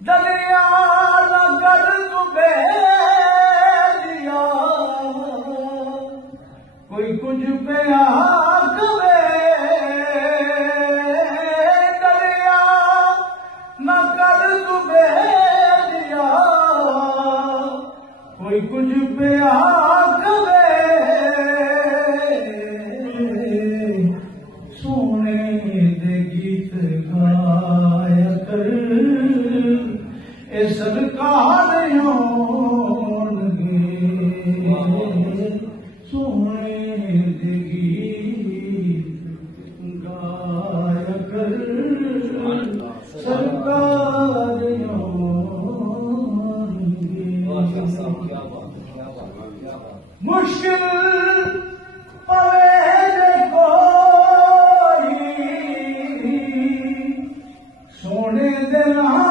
دلیا لگر تو بیلیا کوئی کچھ پہ آکوے دلیا لگر تو بیلیا کوئی کچھ پہ آکوے سونے دے گیت گایا کر سرکار سونے دگی گایا کر سرکار مشکل پوے کوئی سونے دینا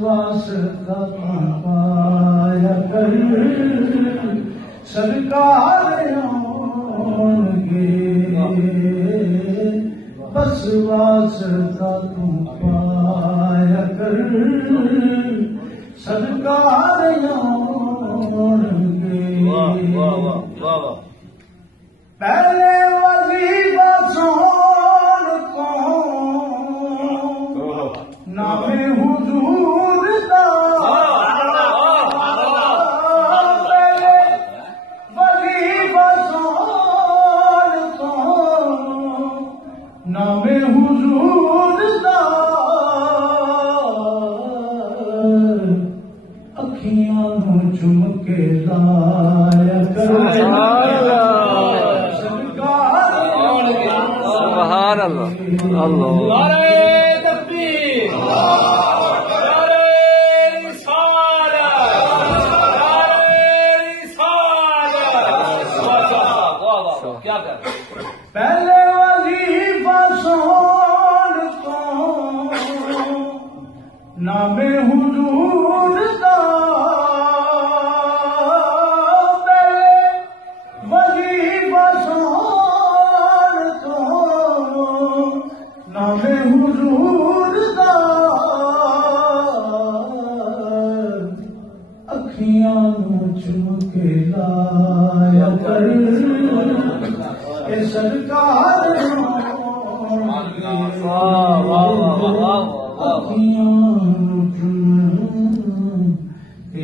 واسطہ پایا کر سرکار گے بس واسطہ پایا کر سرکار گے پہلے وظیفہ سون کو نام حضور دا پہلے وظیفہ سون کو نام حضور دا اکھیاں نو چم کے لایا کر سبحان اللہ اللہ پہلے وظیفہ سون کو نام حضور دا پہلے وظیفہ سون کو نام حضور دا اکھیاں نو چم کے لایا کر سرکار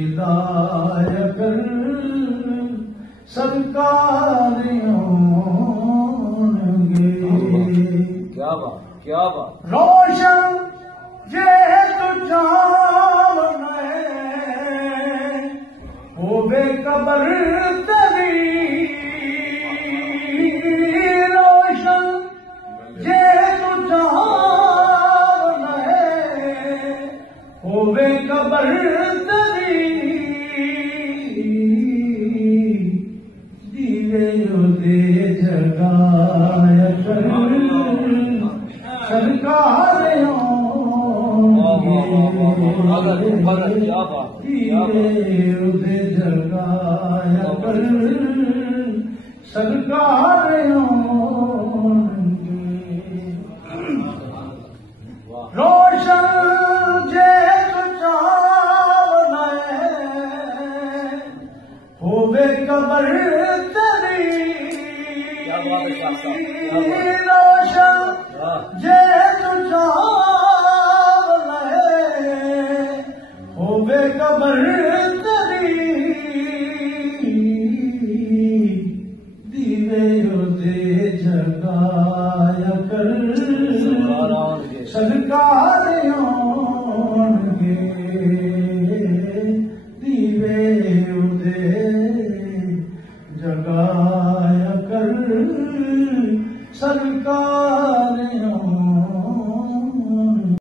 ہدایہ کر سرکار گے کیا بات کیا بات روشن جے تو جام ہوے قبر تری روشن جے تو جان ہوے قبر تری دیوے دے جگایا کر سرکار جگایا کر سرکار روشن جے تو چاون ہوے قبر تری روشن جے تو چاون ہوے قبر تری دیوے دے جگہ ਸਰਕਾਰ ਆਉਣਗੇ ਦੀਵੇ ਉਹਦੇ ਜਗਾਇਆ ਕਰ ਸਰਕਾਰ ਆਉਣਗੇ